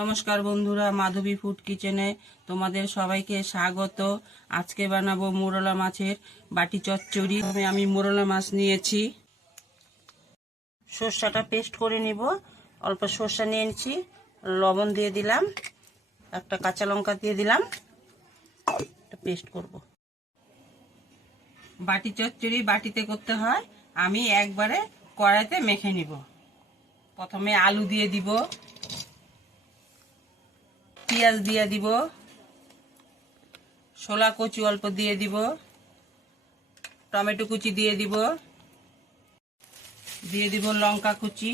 নমস্কার বন্ধুরা, মাধবী ফুড কিচেনে তোমাদের সবাইকে স্বাগত। আজকে বানাবো মোরলা মাছের বাটি চচ্চড়ি। আমি মোরলা মাছ নিয়েছি। সর্ষাটা পেস্ট করে নিব। অল্প সর্ষা নিয়ে নিচ্ছি লবণ দিয়ে দিলাম, একটা কাঁচা লঙ্কা দিয়ে দিলাম পেস্ট করব। বাটি চচ্চড়ি বাটিতে করতে হয়, আমি একবারে কড়াইতে মেখে নিব। প্রথমে আলু দিয়ে দিব। পেঁয়াজ দিয়ে দিব। ছোলা কচু অল্প দিয়ে দিব। টমেটো কুচি দিয়ে দিব। দিয়ে দিব লঙ্কা কুচি,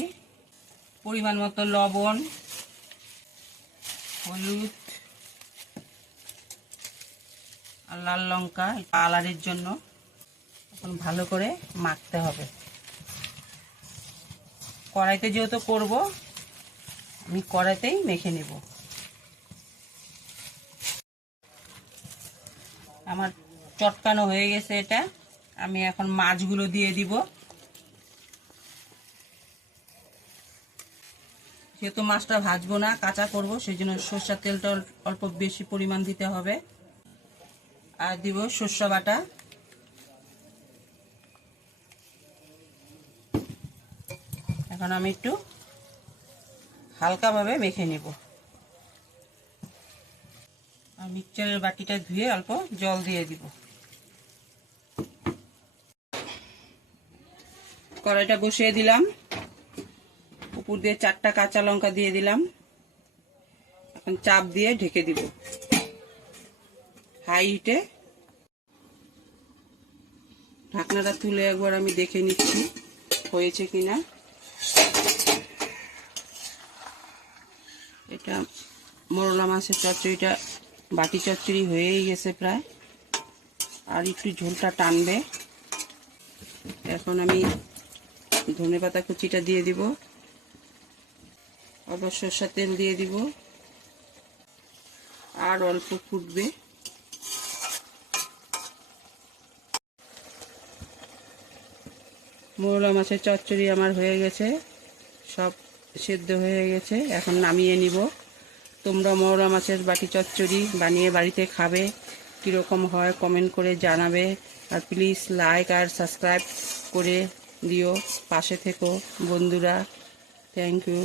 পরিমাণ মতো লবণ, হলুদ আর লাল লঙ্কা কালারের জন্য। এখন ভালো করে মাখতে হবে। কড়াইতে যেহেতু করব, আমি কড়াইতেই মেখে নেব। আমার চটকানো হয়ে গেছে এটা। আমি এখন মাছগুলো দিয়ে দিব। যেহেতু মাছটা ভাজবো না, কাঁচা করব সেই জন্য সর্ষার তেলটা অল্প বেশি পরিমাণ দিতে হবে। আর দিব সর্ষা বাটা। এখন আমি একটু হালকাভাবে মেখে নেব। আর মিক্সচারের বাটিটা ধুয়ে অল্প জল দিয়ে দিব। কড়াইটা বসিয়ে দিলাম। উপর দিয়ে চারটা কাঁচা লঙ্কা দিয়ে দিলাম। এখন চাপ দিয়ে ঢেকে দিব। হাই হিটে। ঢাকনাটা তুলে একবার আমি দেখে নিচ্ছি, হয়েছে কিনা। এটা মরলা মাছের চচ্চড়িটা বাটি চচ্চড়ি হয়েই গেছে প্রায়। আর একটু ঝোলটা টানবে। এখন আমি ধনে পাতা কুচিটা দিয়ে দিব। সর্ষার তেল দিয়ে দিব। আর অল্প ফুটবে। মোরলা মাছের চচ্চড়ি আমার হয়ে গেছে। সব সেদ্ধ হয়ে গেছে। এখন নামিয়ে নিব। তোমরা মৌরা মাছের বাটি চচ্চড়ি বানিয়ে বাড়িতে খাবে। কীরকম হয় কমেন্ট করে জানাবে। আর প্লিজ লাইক আর সাবস্ক্রাইব করে দিও। পাশে থেকো বন্ধুরা। Thank you